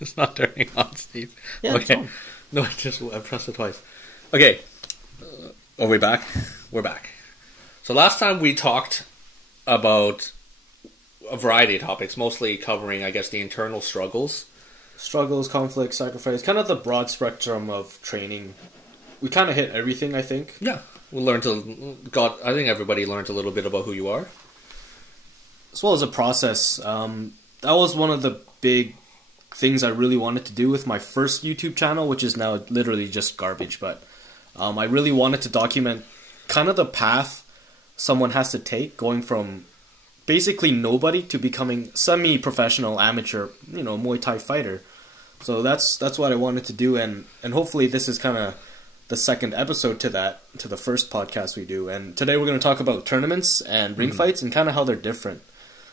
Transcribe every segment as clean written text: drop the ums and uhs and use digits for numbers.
It's not turning on, Steve. Yeah, it's okay. on. No, I pressed it twice. Okay. Are we back? We're back. So last time we talked about a variety of topics, mostly covering, I guess, the internal struggles. Struggles, conflict, sacrifice, kind of the broad spectrum of training. We kind of hit everything, I think. Yeah. We learned I think everybody learned a little bit about who you are. As well as a process. That was one of the big things I really wanted to do with my first YouTube channel, which is now literally just garbage. But I really wanted to document kind of the path someone has to take going from basically nobody to becoming semi-professional amateur, Muay Thai fighter. So that's what I wanted to do, and hopefully this is kind of the second episode to the first podcast we do. And today we're going to talk about tournaments and ring fights and kind of how they're different.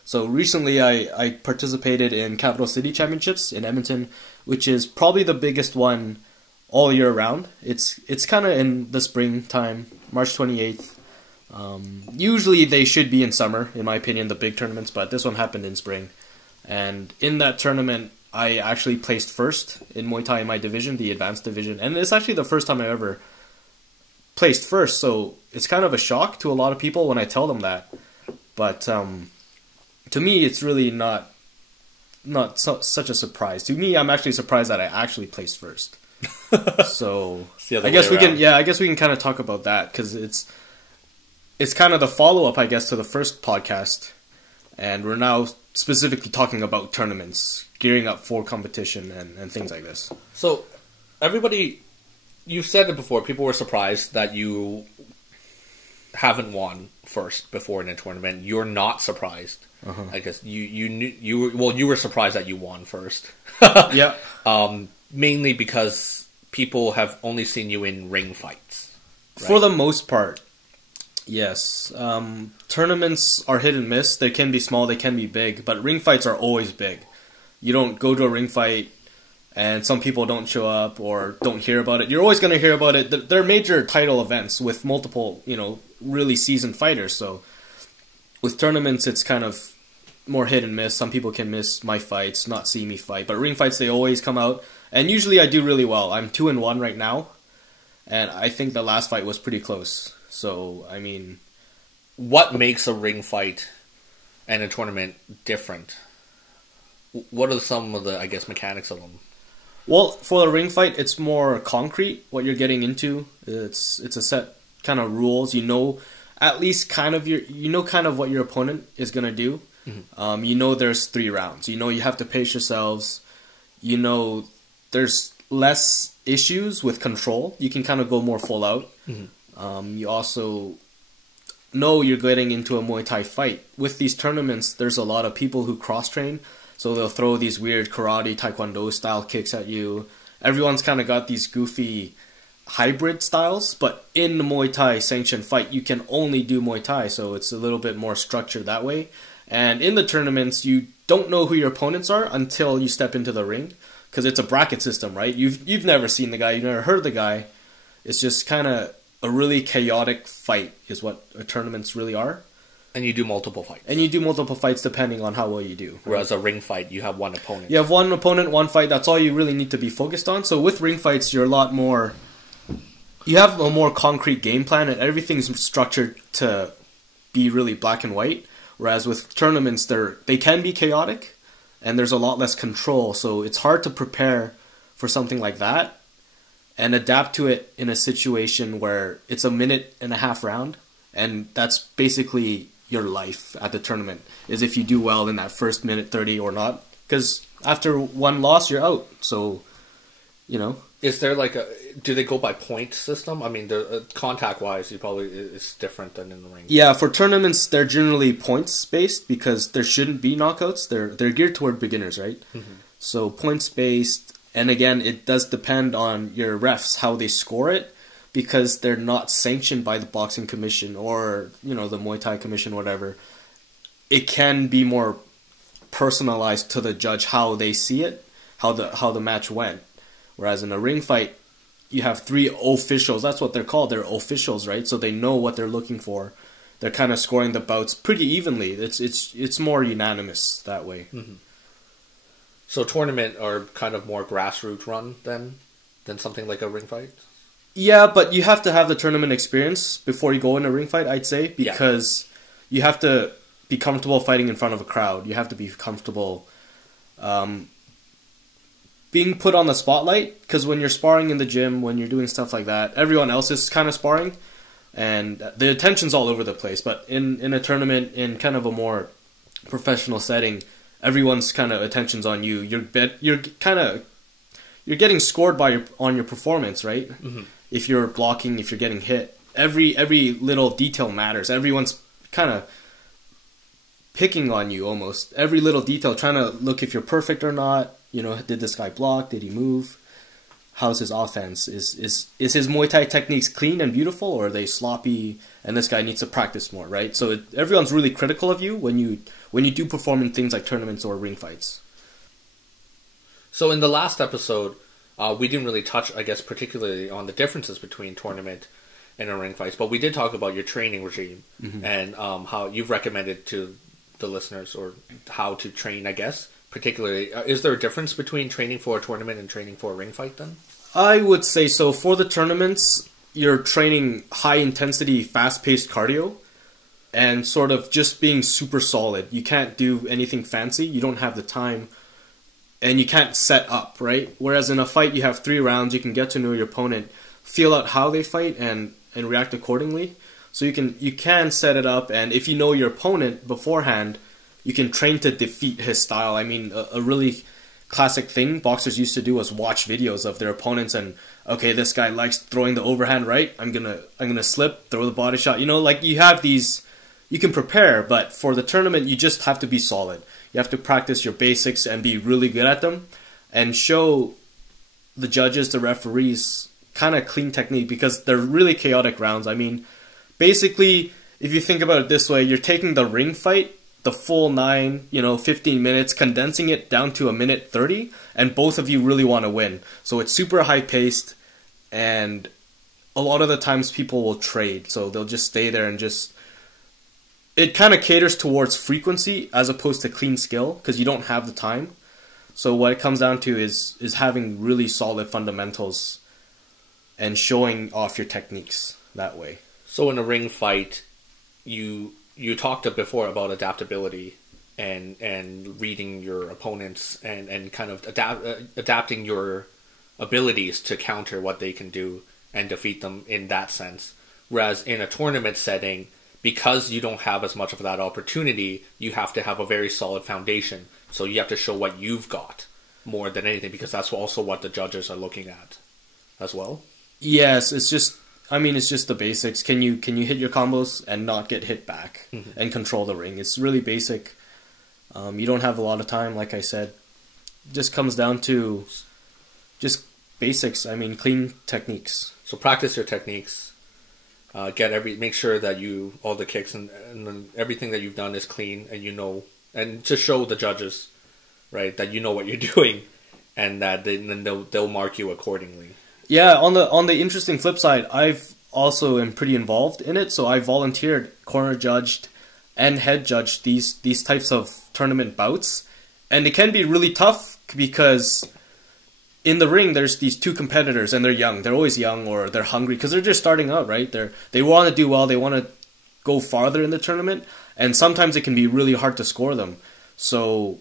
So recently I participated in Capital City Championships in Edmonton, which is probably the biggest one all year round. It's kind of in the springtime, March 28th. Usually they should be in summer, in my opinion, the big tournaments, but this one happened in spring. And in that tournament, I actually placed first in Muay Thai in my division, the advanced division. And it's actually the first time I ever placed first, so it's kind of a shock to a lot of people when I tell them that. But to me, it's really not such a surprise. To me, I'm actually surprised that I actually placed first. So I guess we can kind of talk about that, because it's kind of the follow-up, I guess, to the first podcast. And we're now specifically talking about tournaments, gearing up for competition and things like this. So, everybody, you've said it before, people were surprised that you haven't won first before in a tournament. You're not surprised. I guess you were surprised that you won first. Yeah. Mainly because people have only seen you in ring fights. Right? For the most part. Yes. Tournaments are hit and miss. They can be small, they can be big, but ring fights are always big. You don't go to a ring fight and some people don't show up or don't hear about it. You're always going to hear about it. They're major title events with multiple, really seasoned fighters. So with tournaments, it's kind of more hit and miss. Some people can miss my fights, not see me fight. But ring fights, they always come out. And usually I do really well. I'm 2-1 right now. And I think the last fight was pretty close. So, I mean, what makes a ring fight and a tournament different? What are some of the, I guess, mechanics of them? Well, for a ring fight, it's more concrete, what you're getting into. It's a set kind of rules. At least kind of what your opponent is going to do. Mm-hmm. There's 3 rounds. You have to pace yourselves. There's less issues with control. You can kind of go more full out. Mm-hmm. You also know you're getting into a Muay Thai fight. With these tournaments, there's a lot of people who cross-train, so they'll throw these weird karate, taekwondo style kicks at you. Everyone's kind of got these goofy hybrid styles, but in the Muay Thai sanctioned fight, you can only do Muay Thai, so it's a little bit more structured that way. And in the tournaments, you don't know who your opponents are until you step into the ring, because it's a bracket system, right? You've never seen the guy, you've never heard the guy. It's just kind of a really chaotic fight is what tournaments really are. And you do multiple fights. And you do multiple fights depending on how well you do. Right? Whereas a ring fight, you have one opponent. You have one opponent, one fight. That's all you really need to be focused on. So with ring fights, you're a lot more... You have a more concrete game plan, and everything's structured to be really black and white. Whereas with tournaments, they can be chaotic, and there's a lot less control. So it's hard to prepare for something like that and adapt to it in a situation where it's a 1.5-minute round, and that's basically your life at the tournament, is if you do well in that first minute 30 or not. Because after one loss, you're out. So, Is there do they go by point system? I mean, contact-wise, it's different than in the ring. Yeah, for tournaments, they're generally points-based because there shouldn't be knockouts. They're geared toward beginners, right? Mm-hmm. So points-based, and again, it does depend on your refs, how they score it, because they're not sanctioned by the Boxing Commission or, the Muay Thai Commission, whatever. It can be more personalized to the judge how they see it, how the match went. Whereas in a ring fight, you have 3 officials. That's what they're called. They're officials, right? So they know what they're looking for. They're kind of scoring the bouts pretty evenly. It's more unanimous that way. Mm-hmm. So tournament are kind of more grassroots run than something like a ring fight? Yeah, but you have to have the tournament experience before you go in a ring fight, I'd say, because you have to be comfortable fighting in front of a crowd. You have to be comfortable being put on the spotlight, because when you're sparring in the gym, when you're doing stuff like that, everyone else is kind of sparring, and the attention's all over the place. But in a tournament, in kind of a more professional setting, everyone's kind of attention's on you. You're getting scored on your performance, right? Mm-hmm. If you're blocking, if you're getting hit, every little detail matters. Everyone's kind of picking on you almost. Every little detail, trying to look if you're perfect or not. You know, did this guy block? Did he move? How's his offense? Is his Muay Thai techniques clean and beautiful, or are they sloppy? And this guy needs to practice more, right? So everyone's really critical of you when you do perform in things like tournaments or ring fights. So in the last episode, we didn't really touch, I guess, particularly on the differences between tournament and a ring fights, but we did talk about your training regime and how you've recommended to the listeners or how to train, I guess. Particularly, is there a difference between training for a tournament and training for a ring fight then? I would say so. For the tournaments, you're training high-intensity, fast-paced cardio and sort of just being super solid. You can't do anything fancy. You don't have the time. And you can't set up, right? Whereas in a fight, you have 3 rounds. You can get to know your opponent, feel out how they fight, and react accordingly. So you can set it up. And if you know your opponent beforehand, you can train to defeat his style. I mean, a really classic thing boxers used to do was watch videos of their opponents and, okay, this guy likes throwing the overhand right. I'm gonna slip, throw the body shot. You know, like you have these, you can prepare, but for the tournament, you just have to be solid. You have to practice your basics and be really good at them and show the judges, the referees, kind of clean technique because they're really chaotic rounds. I mean, basically, if you think about it this way, you're taking the ring fight, the full 15 minutes, condensing it down to 1:30, and both of you really want to win. So it's super high-paced, and a lot of the times people will trade. So they'll just stay there and just... It kind of caters towards frequency as opposed to clean skill, because you don't have the time. So what it comes down to is having really solid fundamentals and showing off your techniques that way. So in a ring fight, you talked before about adaptability and reading your opponents and kind of adapting your abilities to counter what they can do and defeat them in that sense. Whereas in a tournament setting, because you don't have as much of that opportunity, you have to have a very solid foundation. So you have to show what you've got more than anything, because that's also what the judges are looking at as well. Yes, it's just the basics. Can you hit your combos and not get hit back and control the ring? It's really basic. You don't have a lot of time, like I said. It just comes down to just basics. I mean, clean techniques. So practice your techniques. Make sure that all the kicks and everything that you've done is clean, and to show the judges, right, that you know what you're doing, and that they'll mark you accordingly. Yeah, on the interesting flip side, I've also am pretty involved in it. So I volunteered, corner judged, and head judged these types of tournament bouts, and it can be really tough because in the ring there's these 2 competitors and they're young. They're always young, or they're hungry because they're just starting out, right? They want to do well. They want to go farther in the tournament, and sometimes it can be really hard to score them. So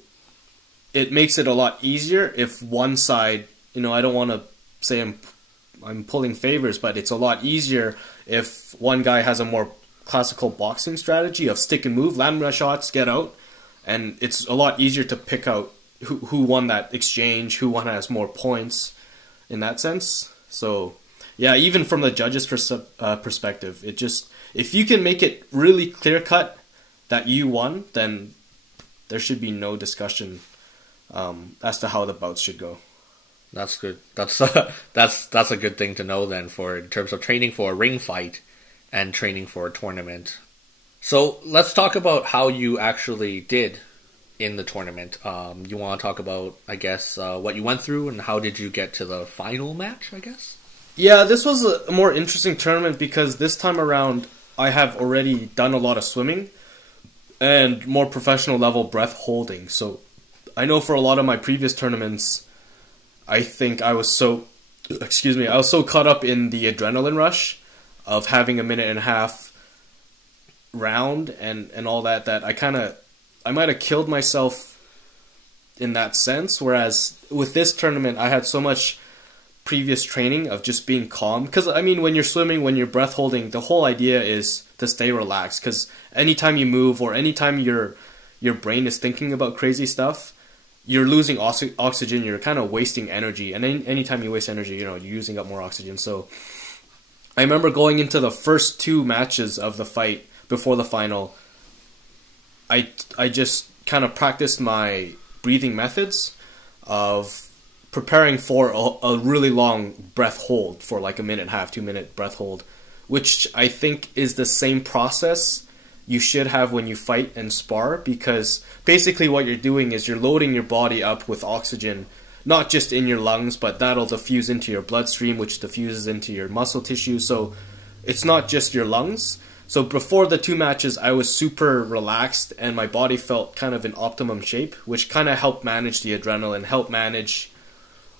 it makes it a lot easier if one side, I don't want to say I'm pulling favors, but it's a lot easier if one guy has a more classical boxing strategy of stick and move, land my shots, get out, and it's a lot easier to pick out who won that exchange, who one has more points in that sense. So yeah, even from the judges' perspective, it just, if you can make it really clear cut that you won, then there should be no discussion as to how the bouts should go. That's good. That's a good thing to know then, in terms of training for a ring fight and training for a tournament. So let's talk about how you actually did in the tournament. You want to talk about, I guess, what you went through and how did you get to the final match, I guess? Yeah, this was a more interesting tournament because this time around I have already done a lot of swimming and more professional level breath holding. So I know for a lot of my previous tournaments, I think I was so caught up in the adrenaline rush of having a minute and a half round and all that I might have killed myself in that sense. Whereas with this tournament, I had so much previous training of just being calm. Because, I mean, when you're swimming, when you're breath holding, the whole idea is to stay relaxed. Because anytime you move or anytime your brain is thinking about crazy stuff, you're losing oxygen, you're kind of wasting energy. And anytime you waste energy, you're using up more oxygen. So I remember going into the first 2 matches of the fight before the final, I just kind of practiced my breathing methods of preparing for a really long breath hold for like a minute and a half, 2 minute breath hold, which I think is the same process you should have when you fight and spar, because basically what you're doing is you're loading your body up with oxygen, not just in your lungs, but that'll diffuse into your bloodstream, which diffuses into your muscle tissue. So it's not just your lungs. So before the 2 matches, I was super relaxed and my body felt kind of in optimum shape, which kind of helped manage the adrenaline, helped manage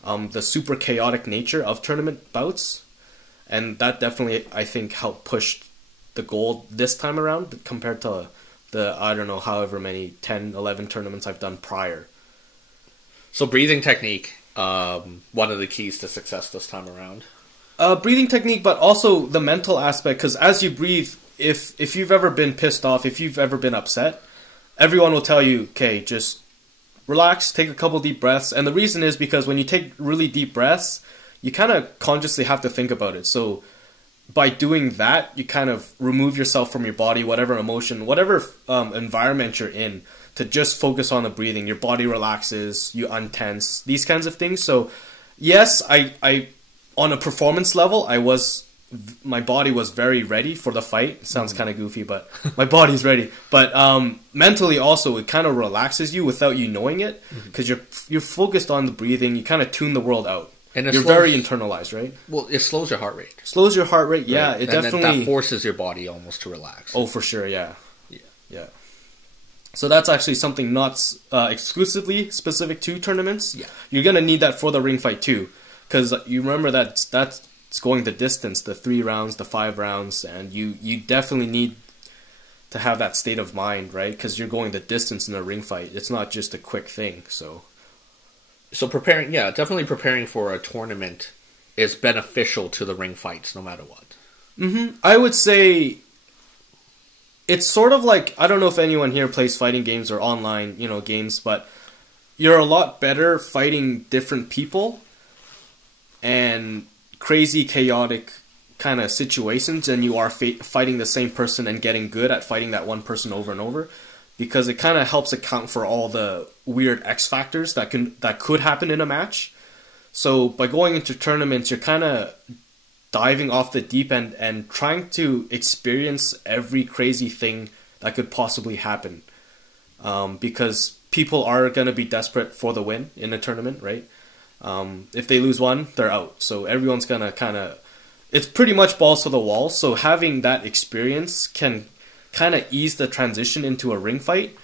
the super chaotic nature of tournament bouts. And that definitely, I think, helped push the gold this time around compared to the, I don't know, however many, 10, 11 tournaments I've done prior. So breathing technique, one of the keys to success this time around. Breathing technique, but also the mental aspect, because as you breathe, if you've ever been pissed off, if you've ever been upset, everyone will tell you, okay, just relax, take a couple deep breaths. And the reason is because when you take really deep breaths, you kind of consciously have to think about it. So by doing that, you kind of remove yourself from your body, whatever emotion, whatever environment you're in, to just focus on the breathing. Your body relaxes, you untense, these kinds of things. So yes, I on a performance level, my body was very ready for the fight. It sounds kind of goofy, but my body's ready. But mentally also, it kind of relaxes you without you knowing it, because you're focused on the breathing. You kind of tune the world out. And you're very internalized, right? Well, it slows your heart rate. Slows your heart rate, yeah. Right. It and definitely that forces your body almost to relax. Oh, for sure, yeah. So that's actually something not exclusively specific to tournaments. Yeah. You're gonna need that for the ring fight too, because you remember that's going the distance, the 3 rounds, the 5 rounds, and you definitely need to have that state of mind, right? Because you're going the distance in a ring fight. It's not just a quick thing, So definitely preparing for a tournament is beneficial to the ring fights, no matter what. I would say it's sort of like, I don't know if anyone here plays fighting games or online, games, but you're a lot better fighting different people and crazy, chaotic kind of situations than you are fighting the same person and getting good at fighting that one person over and over. Because it kind of helps account for all the weird X factors that could happen in a match. So by going into tournaments, you're kind of diving off the deep end and trying to experience every crazy thing that could possibly happen. Because people are going to be desperate for the win in a tournament, right? If they lose one, they're out. So everyone's going to it's pretty much balls to the wall. So having that experience can kind of ease the transition into a ring fight.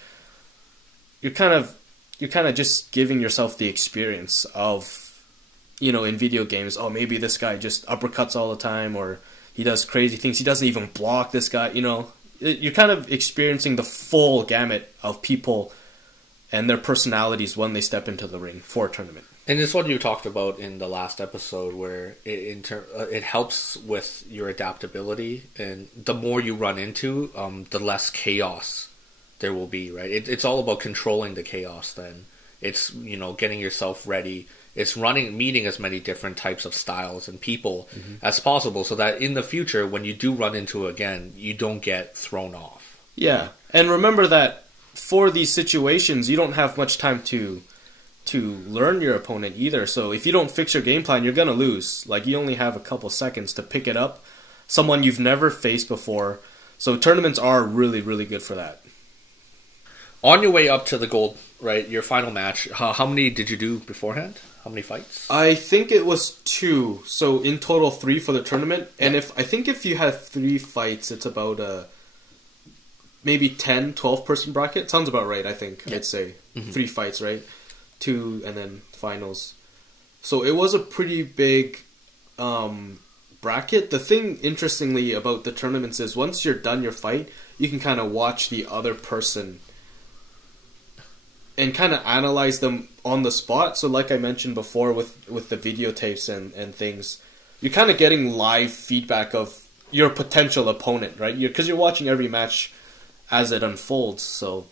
You're kind of just giving yourself the experience of, in video games, oh, maybe this guy just uppercuts all the time, or he does crazy things, he doesn't even block this guy, You're kind of experiencing the full gamut of people and their personalities when they step into the ring for a tournament. And it's what you talked about in the last episode, where it helps with your adaptability, and the more you run into, the less chaos there will be, right? It's all about controlling the chaos then. It's, getting yourself ready. It's meeting as many different types of styles and people as possible, so that in the future, when you do run into it again, you don't get thrown off. Yeah, and remember that for these situations, you don't have much time to learn your opponent either. So if you don't fix your game plan, you're going to lose. Like, you only have a couple seconds to pick it up. Someone you've never faced before. So tournaments are really, really good for that. On your way up to the gold, right, your final match, how many did you do beforehand? How many fights? I think it was 2. So in total 3 for the tournament. And I think if you had 3 fights, it's about maybe 10, 12 person bracket. Sounds about right, I think. I'd say 3 fights, right? 2 and then finals. So it was a pretty big bracket. The thing, interestingly, about the tournaments is once you're done your fight, you can kind of watch the other person and kind of analyze them on the spot. So like I mentioned before with the videotapes and things, you're kind of getting live feedback of your potential opponent, right? Because you're watching every match as it unfolds. So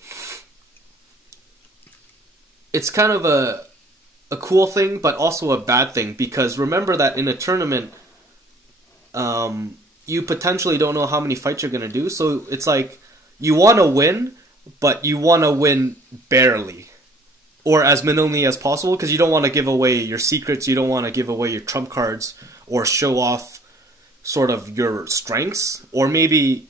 it's kind of a cool thing, but also a bad thing, because remember that in a tournament, you potentially don't know how many fights you're going to do. So it's like you want to win, but you want to win barely or as minimally as possible, because you don't want to give away your secrets. You don't want to give away your trump cards or show off sort of your strengths, or maybe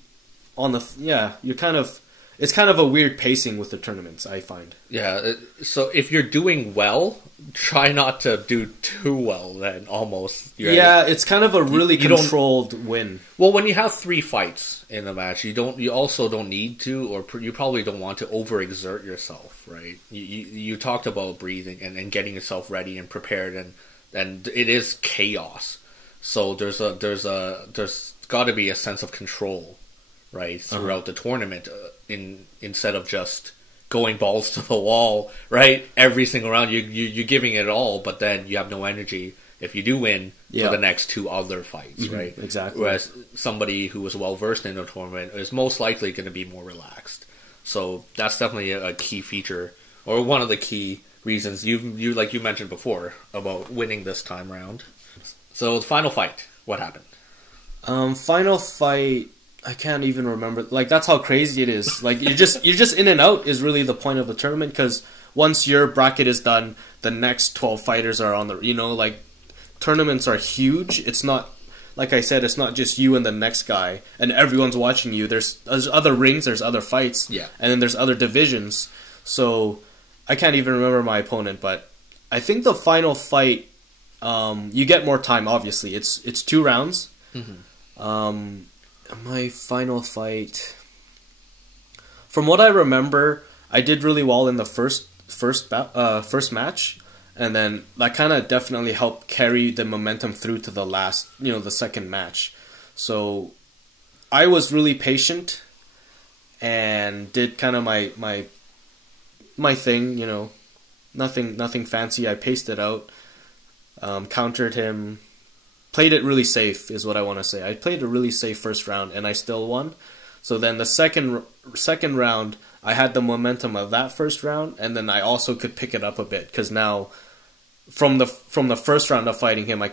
on the it's kind of a weird pacing with the tournaments, I find. Yeah, so if you're doing well, try not to do too well then, almost. Yeah, it's kind of a really controlled win. Well, when you have 3 fights in a match, you also don't need to, or you probably don't want to overexert yourself, right? You talked about breathing and getting yourself ready and prepared, and it is chaos. So there's got to be a sense of control, right, throughout the tournament, instead of just going balls to the wall, right, every single round. You're giving it all, but then you have no energy if you do win for the next 2 other fights, right? Exactly. Whereas somebody who is well versed in a tournament is most likely going to be more relaxed. So that's definitely a key feature, or one of the key reasons you like you mentioned before about winning this time round. So the final fight, what happened? Final fight, I can't even remember. Like, that's how crazy it is. Like, you're just in and out is really the point of the tournament, because once your bracket is done, the next 12 fighters are on the, like, tournaments are huge. It's not, like I said, it's not just you and the next guy and everyone's watching you. There's other rings, there's other fights, and then there's other divisions. So I can't even remember my opponent, but I think the final fight, you get more time, obviously. It's 2 rounds. My final fight, from what I remember, I did really well in the first match, and then that kind of definitely helped carry the momentum through to the last, the second match. So I was really patient and did kind of my thing, nothing fancy. I paced it out, countered him. Played it really safe is what I want to say. I played a really safe first round and I still won. So then the second round, I had the momentum of that first round, and then I also could pick it up a bit, because now from the first round of fighting him, I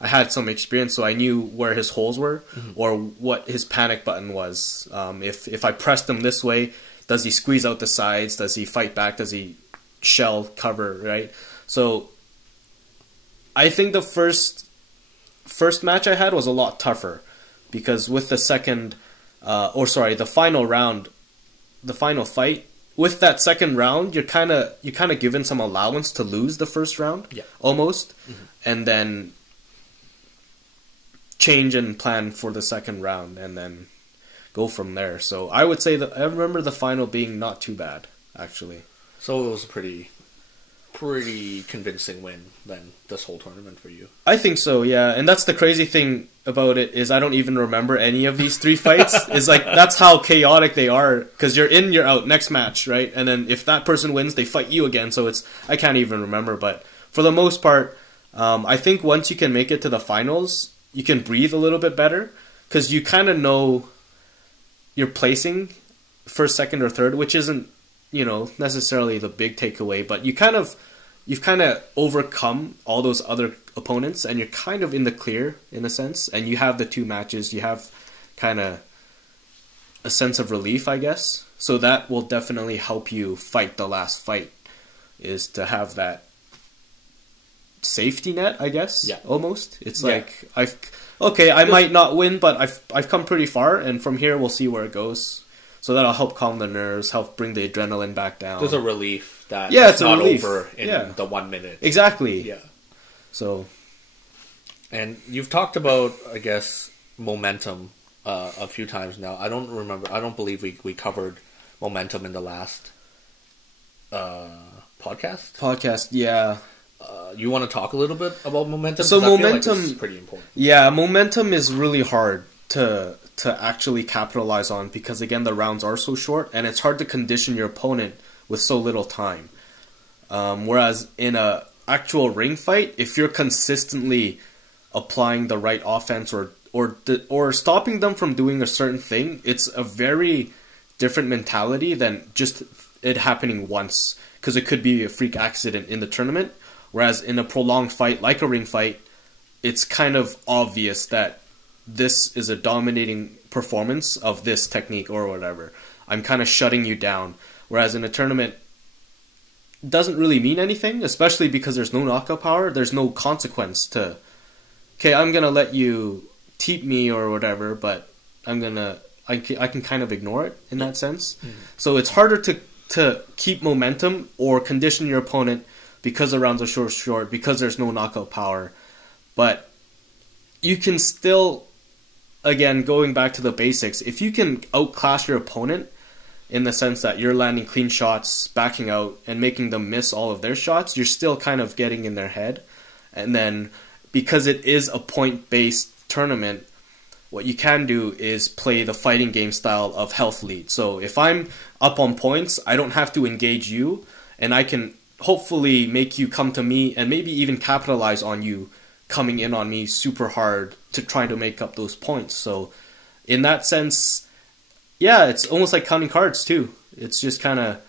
had some experience, so I knew where his holes were, or what his panic button was. If I pressed him this way, does he squeeze out the sides? Does he fight back? Does he shell cover, right? So I think the first match I had was a lot tougher, because with the final fight, with that second round, you're kind of given some allowance to lose the first round, almost, and then change and plan for the second round, and then go from there. So I would say that I remember the final being not too bad, actually. So it was a pretty convincing win then, this whole tournament for you. I think so, yeah. And that's the crazy thing about it, is I don't even remember any of these 3 fights. It's like, that's how chaotic they are, because you're in, you're out, next match, right? And then if that person wins, they fight you again. So I can't even remember. But for the most part, I think once you can make it to the finals, you can breathe a little bit better, because you kind of know your placing first, second, or third, which isn't, necessarily the big takeaway, but you've kind of overcome all those other opponents, and you're kind of in the clear, in a sense, and you have the 2 matches. You have kind of a sense of relief, I guess. So that will definitely help you fight the last fight, is to have that safety net, I guess. Yeah. Almost. It's like, I might not win, but I've come pretty far, and from here we'll see where it goes. So that'll help calm the nerves, help bring the adrenaline back down. There's a relief that it's not over in the 1 minute. Exactly. Yeah. So, and you've talked about, I guess, momentum a few times now. I don't remember. I don't believe we covered momentum in the last podcast. Yeah. You want to talk a little bit about momentum? So momentum, momentum, I feel like this is pretty important. Yeah, momentum is really hard to actually capitalize on because again the rounds are so short and it's hard to condition your opponent with so little time. Whereas in a actual ring fight, if you're consistently applying the right offense or stopping them from doing a certain thing, it's a very different mentality than just it happening once, because it could be a freak accident in the tournament. Whereas in a prolonged fight, like a ring fight, it's kind of obvious that this is a dominating performance of this technique or whatever. I'm kind of shutting you down. Whereas in a tournament, it doesn't really mean anything, especially because there's no knockout power. There's no consequence to, okay, I'm going to let you teep me or whatever, but I can kind of ignore it in that sense. Mm-hmm. So it's harder to keep momentum or condition your opponent because the rounds are short, because there's no knockout power. But you can still, again, going back to the basics, if you can outclass your opponent in the sense that you're landing clean shots, backing out, and making them miss all of their shots, you're still kind of getting in their head. And then, because it is a point-based tournament, what you can do is play the fighting game style of health lead. So if I'm up on points, I don't have to engage you, and I can hopefully make you come to me and maybe even capitalize on you coming in on me super hard to try to make up those points. So in that sense, yeah, it's almost like counting cards too. It's just kind of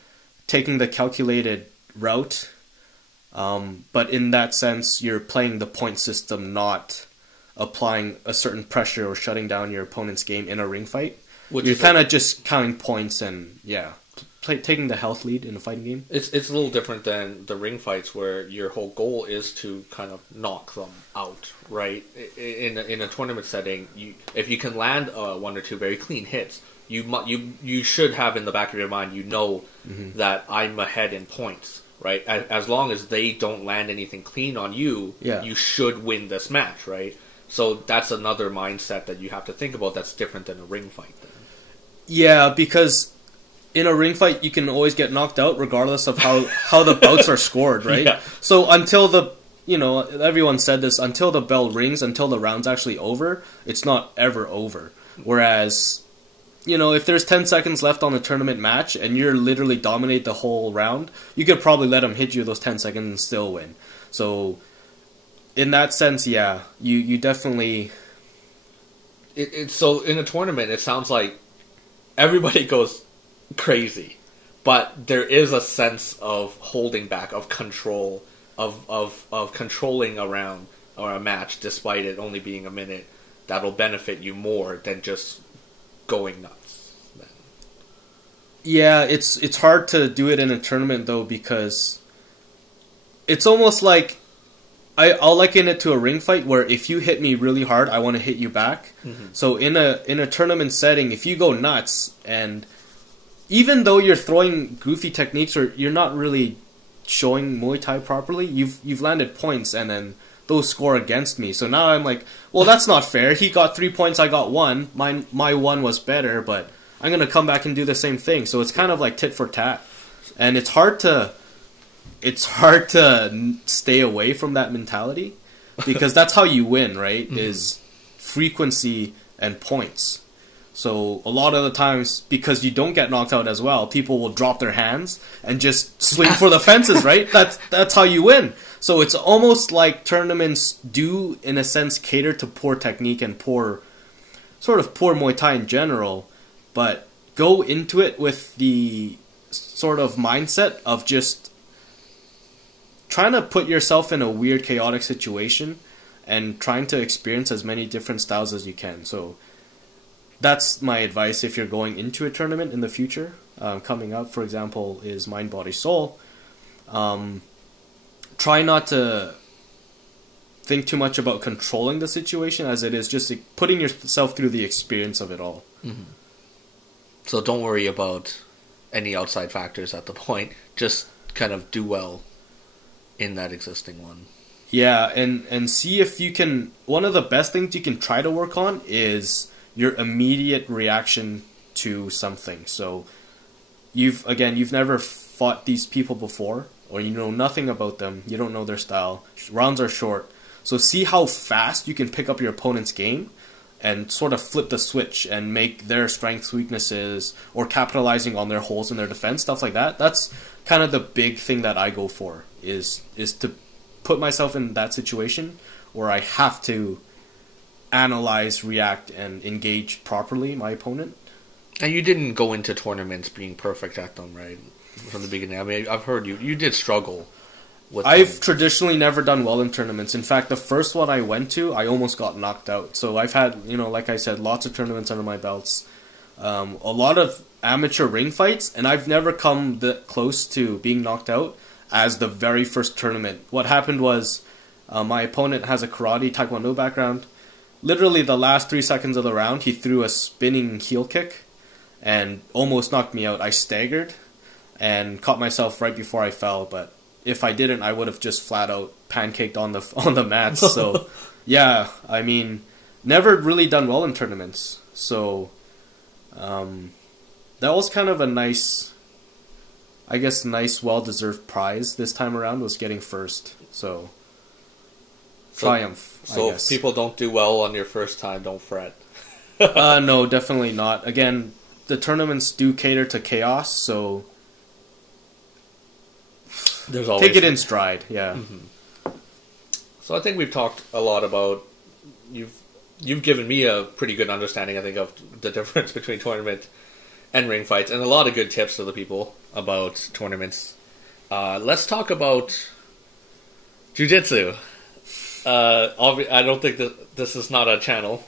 taking the calculated route. But in that sense, you're playing the point system, not applying a certain pressure or shutting down your opponent's game in a ring fight. You're kind of just counting points and, yeah, taking the health lead in a fighting game. It's a little different than the ring fights where your whole goal is to kind of knock them out, right? In a tournament setting, if you can land one or two very clean hits, you should have in the back of your mind, that I'm ahead in points, right? As long as they don't land anything clean on you, you should win this match, right? So that's another mindset that you have to think about that's different than a ring fight then. Yeah, because in a ring fight, you can always get knocked out regardless of how the bouts are scored, right? Yeah. So until everyone said this, until the bell rings, until the round's actually over, it's not ever over. Whereas, if there's 10 seconds left on the tournament match and you're literally dominate the whole round, you could probably let them hit you those 10 seconds and still win. So in that sense, yeah, you definitely... So in a tournament, it sounds like everybody goes crazy, but there is a sense of holding back, of control, of controlling a round or a match despite it only being a minute. That'll benefit you more than just going nuts then. Yeah, it's hard to do it in a tournament though, because it's almost like I'll liken it to a ring fight where if you hit me really hard, I want to hit you back. Mm-hmm. So in a tournament setting, if you go nuts, and even though you're throwing goofy techniques or you're not really showing Muay Thai properly, you've landed points and then those score against me. So now I'm like, well, that's not fair. He got 3 points, I got 1. My 1 was better, but I'm going to come back and do the same thing. So it's kind of like tit for tat. And it's hard to stay away from that mentality, because that's how you win, right? Mm-hmm. Is frequency and points. So a lot of the times, because you don't get knocked out as well, people will drop their hands and just swing for the fences, right? That's how you win. So it's almost like tournaments do, in a sense, cater to poor technique and poor Muay Thai in general, but go into it with the sort of mindset of just trying to put yourself in a weird, chaotic situation and trying to experience as many different styles as you can. So that's my advice if you're going into a tournament in the future. Coming up, for example, is Mind, Body, Soul. Try not to think too much about controlling the situation, as it is just putting yourself through the experience of it all. Mm-hmm. So don't worry about any outside factors at the point. Just kind of do well in that existing one. Yeah, and see if you can... One of the best things you can try to work on is your immediate reaction to something. So you've never fought these people before, or you know nothing about them. You don't know their style. Rounds are short. So see how fast you can pick up your opponent's game and sort of flip the switch and make their strengths, weaknesses, or capitalizing on their holes in their defense, stuff like that. That's kind of the big thing that I go for, is to put myself in that situation where I have to analyze, react, and engage properly my opponent. And you didn't go into tournaments being perfect at them, right? From the beginning. I mean, I've heard you did struggle with I've traditionally never done well in tournaments. In fact, the first one I went to, I almost got knocked out. So I've had, like I said, lots of tournaments under my belts. A lot of amateur ring fights, and I've never come that close to being knocked out as the very first tournament. What happened was, my opponent has a karate taekwondo background. Literally the last 3 seconds of the round, he threw a spinning heel kick and almost knocked me out. I staggered and caught myself right before I fell, but if I didn't, I would have just flat out pancaked on the mats. So yeah, I mean, never really done well in tournaments. So that was kind of a nice, well-deserved prize this time around, was getting first. So triumph. So if people don't do well on your first time, don't fret. No, definitely not. Again, the tournaments do cater to chaos, so there's always take it in stride. Yeah. Mm-hmm. So I think we've talked a lot about, you've given me a pretty good understanding, I think, of the difference between tournament and ring fights, and a lot of good tips to the people about tournaments. Let's talk about Jiu-Jitsu. I don't think that this is not a channel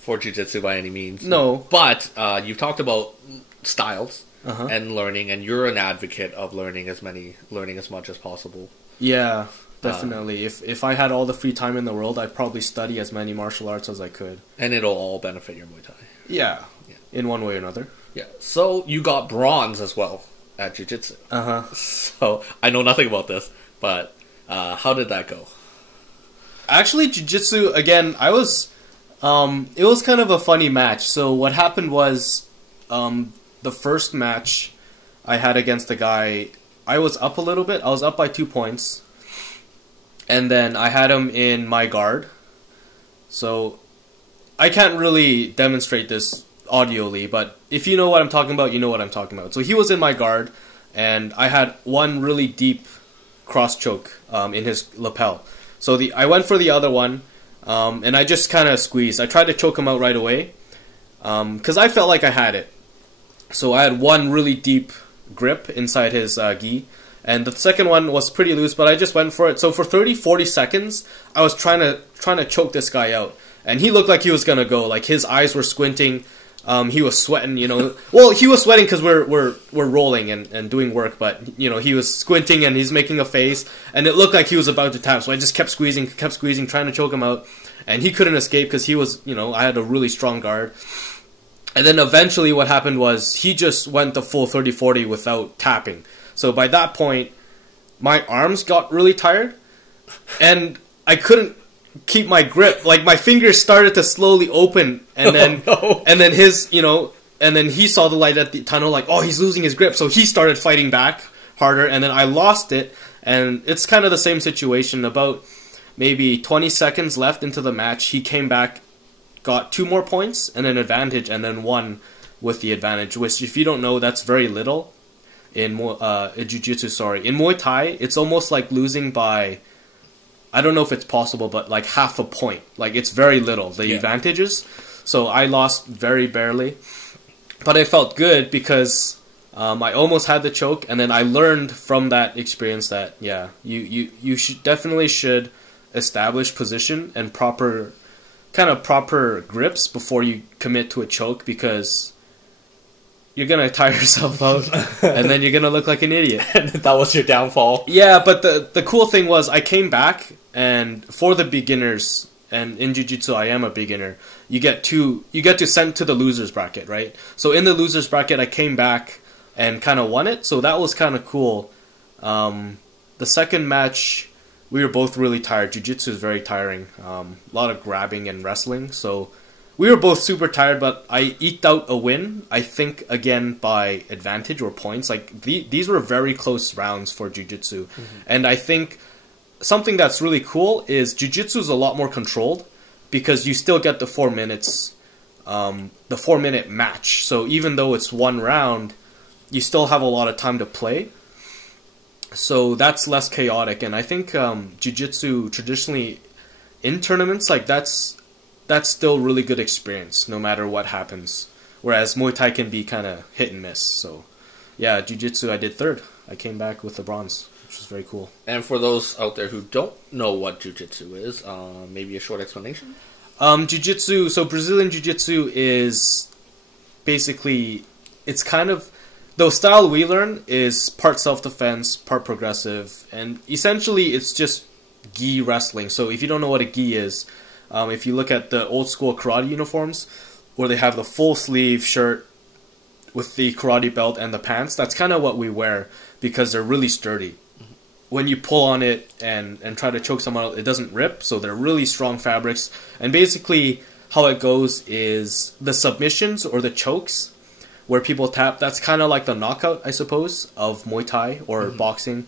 for Jiu-Jitsu by any means. No. But you've talked about styles and learning, and you're an advocate of learning as much as possible. Yeah, definitely. If I had all the free time in the world, I'd probably study as many martial arts as I could. And it'll all benefit your Muay Thai. Yeah. In one way or another. Yeah. So you got bronze as well at Jiu-Jitsu. So I know nothing about this, but how did that go? Actually, Jiu-Jitsu, again, it was kind of a funny match. So what happened was, the first match I had against a guy, I was up a little bit. I was up by 2 points. And then I had him in my guard. So I can't really demonstrate this audioly, but if you know what I'm talking about, you know what I'm talking about. So he was in my guard, and I had one really deep cross choke in his lapel. So I went for the other one, and I just kind of squeezed. I tried to choke him out right away, because I felt like I had it. So I had one really deep grip inside his gi, and the second one was pretty loose, but I just went for it. So for 30-40 seconds, I was trying to choke this guy out, and he looked like he was gonna go. Like, his eyes were squinting. He was sweating, Well, he was sweating because we're rolling and doing work, but he was squinting and he's making a face, and it looked like he was about to tap. So I just kept squeezing, trying to choke him out, and he couldn't escape because he was, I had a really strong guard. And then eventually, what happened was he just went the full 30-40 without tapping. So by that point, my arms got really tired, and I couldn't keep my grip. Like, my fingers started to slowly open, and then and then and then he saw the light at the tunnel, like, oh, he's losing his grip. So he started fighting back harder, and then I lost it. And it's kind of the same situation. About maybe 20 seconds left into the match, he came back, got 2 more points and an advantage, and then won with the advantage, which, if you don't know, that's very little in Jiu-Jitsu. In Muay Thai, it's almost like losing by, I don't know if it's possible, but like half a point. Like, it's very little, the advantages. So I lost very barely. But I felt good because I almost had the choke, and then I learned from that experience that, you definitely should establish position and proper grips before you commit to a choke, because you're going to tire yourself out, and then you're going to look like an idiot. And that was your downfall. Yeah, but the cool thing was I came back, and for the beginners, and in Jiu-Jitsu I am a beginner, you get to send to the losers bracket, right? So in the losers bracket, I came back and kind of won it, so that was kind of cool. The second match, we were both really tired. Jiu-Jitsu is very tiring. A lot of grabbing and wrestling, so we were both super tired, but I eked out a win. I think again by advantage or points. Like these were very close rounds for jiu-jitsu, and I think something that's really cool is jiu-jitsu is a lot more controlled because you still get the 4 minutes, the 4-minute match. So even though it's one round, you still have a lot of time to play. So that's less chaotic, and I think jiu-jitsu traditionally in tournaments like that's still really good experience no matter what happens. Whereas Muay Thai can be kind of hit and miss. So yeah, jiu-jitsu I did third. I came back with the bronze, which was very cool. And for those out there who don't know what jiu-jitsu is, maybe a short explanation? Jiu-jitsu, so Brazilian jiu-jitsu is basically, it's kind of, the style we learn is part self-defense, part progressive, and essentially it's just gi wrestling. So if you don't know what a gi is, if you look at the old school karate uniforms, where they have the full sleeve shirt with the karate belt and the pants, that's kind of what we wear because they're really sturdy. When you pull on it and try to choke someone out, it doesn't rip, so they're really strong fabrics. And basically how it goes is the submissions or the chokes where people tap, that's kind of like the knockout, I suppose, of Muay Thai or boxing.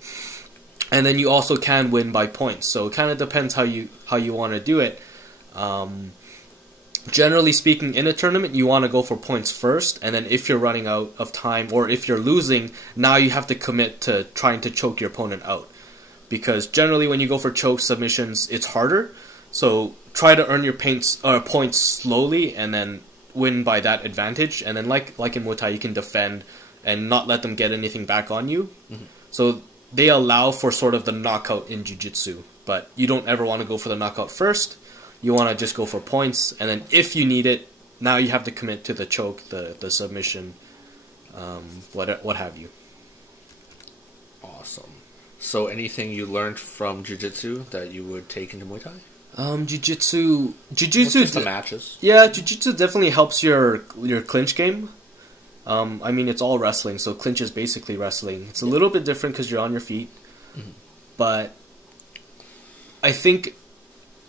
And then you also can win by points, so it kind of depends how you want to do it. Generally speaking, in a tournament, you want to go for points first, and then if you're running out of time or if you're losing, now you have to commit to trying to choke your opponent out. Because generally when you go for choke submissions, it's harder. So try to earn your points slowly and then win by that advantage. And then like in Muay Thai, you can defend and not let them get anything back on you. So they allow for sort of the knockout in Jiu-Jitsu. But you don't ever want to go for the knockout first. You want to just go for points. And then if you need it, now you have to commit to the choke, the submission, what have you. Awesome. So anything you learned from Jiu-Jitsu that you would take into Muay Thai? Jiu-Jitsu just the matches. Yeah, Jiu-Jitsu definitely helps your clinch game. I mean, it's all wrestling, so clinch is basically wrestling. It's a little bit different because you're on your feet. But I think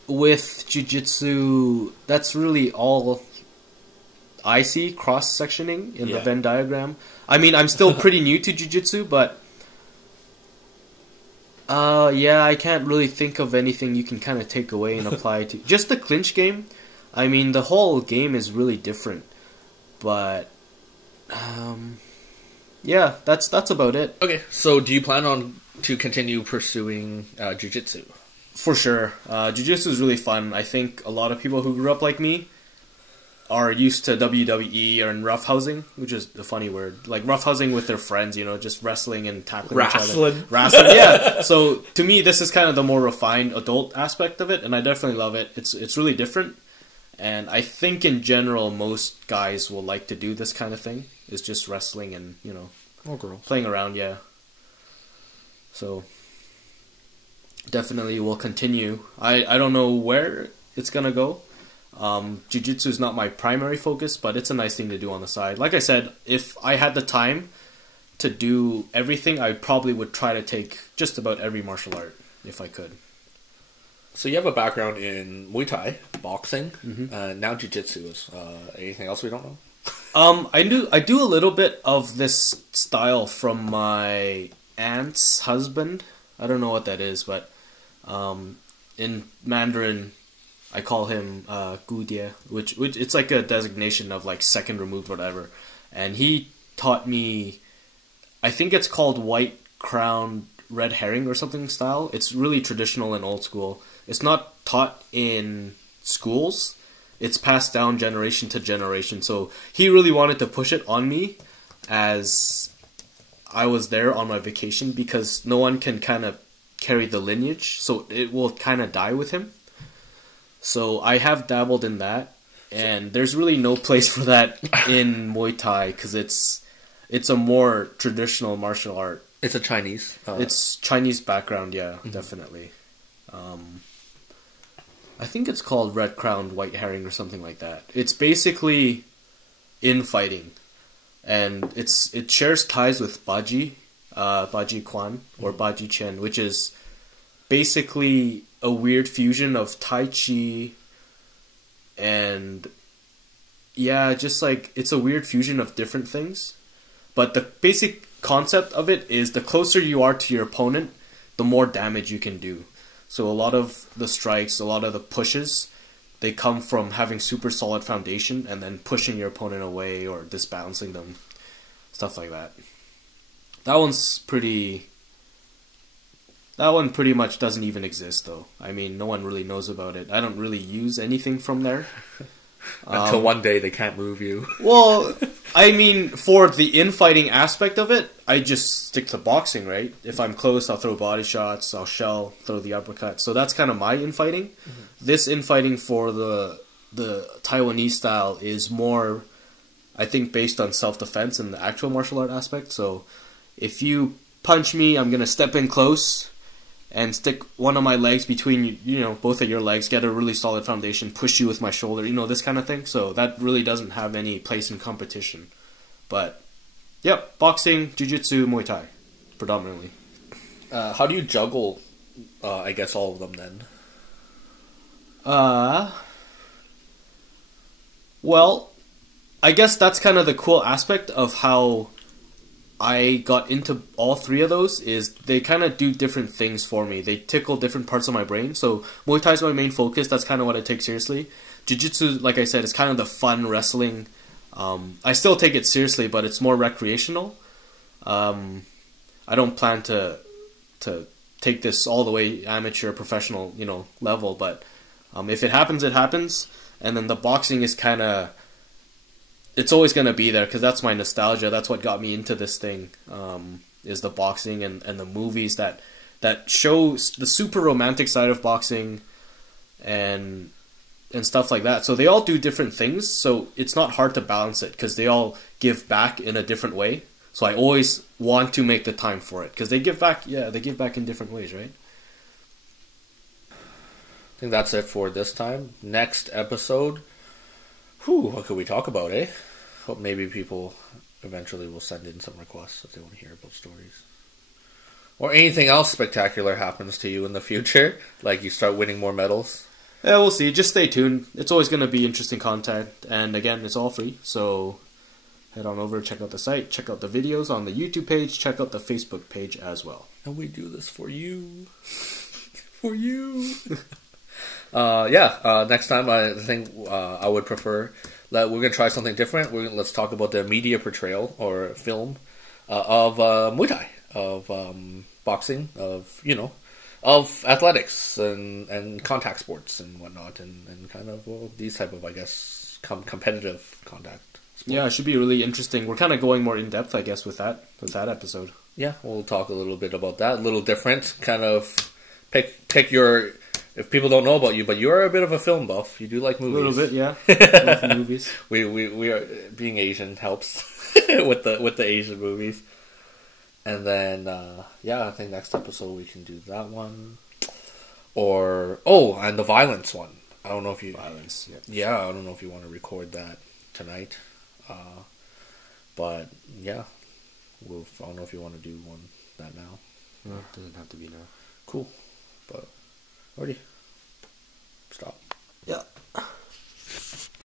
with Jiu-Jitsu, that's really all I see, cross-sectioning in the Venn diagram. I mean, I'm still pretty new to Jiu-Jitsu, but I can't really think of anything you can kind of take away and apply to just the clinch game. I mean, the whole game is really different, but that's about it. Okay, so do you plan on to continue pursuing Jiu-Jitsu? For sure. Jiu-Jitsu is really fun. I think a lot of people who grew up like me are used to WWE or in roughhousing, which is a funny word. Like roughhousing with their friends, just wrestling and tackling each other. Wrestling, yeah. So to me, this is kind of the more refined adult aspect of it, and I definitely love it. It's really different, and I think in general most guys will like to do this kind of thing. It's just wrestling and or girls playing around, yeah. So definitely will continue. I don't know where it's gonna go. Jiu-Jitsu is not my primary focus, but it's a nice thing to do on the side. Like I said, if I had the time to do everything, I probably would try to take just about every martial art if I could. So you have a background in Muay Thai, boxing, now Jiu-Jitsu. Is anything else we don't know? I do a little bit of this style from my aunt's husband. I don't know what that is, but in Mandarin, I call him Gudie, which it's like a designation of like second removed, whatever. And he taught me, I think it's called white crown red herring or something style. It's really traditional and old school. It's not taught in schools. It's passed down generation to generation. So he really wanted to push it on me as I was there on my vacation because no one can kind of carry the lineage. So it will kind of die with him. So I have dabbled in that, and there's really no place for that in Muay Thai because it's a more traditional martial art. It's a Chinese. It's Chinese background, yeah, definitely. I think it's called red crowned white herring or something like that. It's basically infighting, and it shares ties with Baji Quan or Baji Chen, which is basically a weird fusion of Tai Chi and Yeah, just like it's a weird fusion of different things. But the basic concept of it is the closer you are to your opponent, the more damage you can do. So a lot of the strikes, a lot of the pushes, they come from having super solid foundation and then pushing your opponent away or disbalancing them. Stuff like that. That one pretty much doesn't even exist though. I mean, no one really knows about it. I don't really use anything from there. Until one day they can't move you. Well, I mean, for the infighting aspect of it, I just stick to boxing, right? If I'm close, I'll throw body shots, I'll shell, throw the uppercut. So that's kind of my infighting. Mm-hmm. This infighting for the Taiwanese style is more, I think, based on self-defense and the actual martial art aspect. So if you punch me, I'm going to step in close and stick one of my legs between, both of your legs, get a really solid foundation, push you with my shoulder, this kind of thing. So that really doesn't have any place in competition. But, yep, boxing, Jiu-Jitsu, Muay Thai, predominantly. How do you juggle, I guess, all of them then? Well, I guess that's kind of the cool aspect of how I got into all three of those is they kind of do different things for me. They tickle different parts of my brain. So Muay Thai is my main focus. That's kind of what I take seriously. Jiu-Jitsu, like I said, is kind of the fun wrestling. I still take it seriously, but it's more recreational. I don't plan to take this all the way amateur, professional, level. But if it happens, it happens. And then the boxing is kind of... It's always going to be there because that's my nostalgia. That's what got me into this thing, is the boxing and the movies that show the super romantic side of boxing and stuff like that. So they all do different things. So it's not hard to balance it because they all give back in a different way. So I always want to make the time for it because they give back. Yeah, they give back in different ways, right? I think that's it for this time. Next episode... what could we talk about, eh? Hope maybe people eventually will send in some requests if they want to hear about stories. Or anything else spectacular happens to you in the future, like you start winning more medals. Yeah, we'll see. Just stay tuned. It's always going to be interesting content. And again, it's all free. So head on over, check out the site, check out the videos on the YouTube page, check out the Facebook page as well. And we do this for you. For you. Next time I think I would prefer that we're going to try something different. Let's talk about the media portrayal or film of Muay Thai, of boxing, of athletics and contact sports and whatnot, and kind of these type of, I guess, competitive contact sports. Yeah, it should be really interesting. We're kind of going more in depth, I guess, with that episode. Yeah, we'll talk a little bit about that. A little different, kind of pick your... If people don't know about you, but you're a bit of a film buff. You do like movies. A little bit, yeah. Love movies. We are being Asian helps with the Asian movies. And then I think next episode we can do that one. And the violence one. I don't know if you violence. Yeah, I don't know if you want to record that tonight. But yeah, I don't know if you want to do that now. No, it doesn't have to be now. Cool, but already.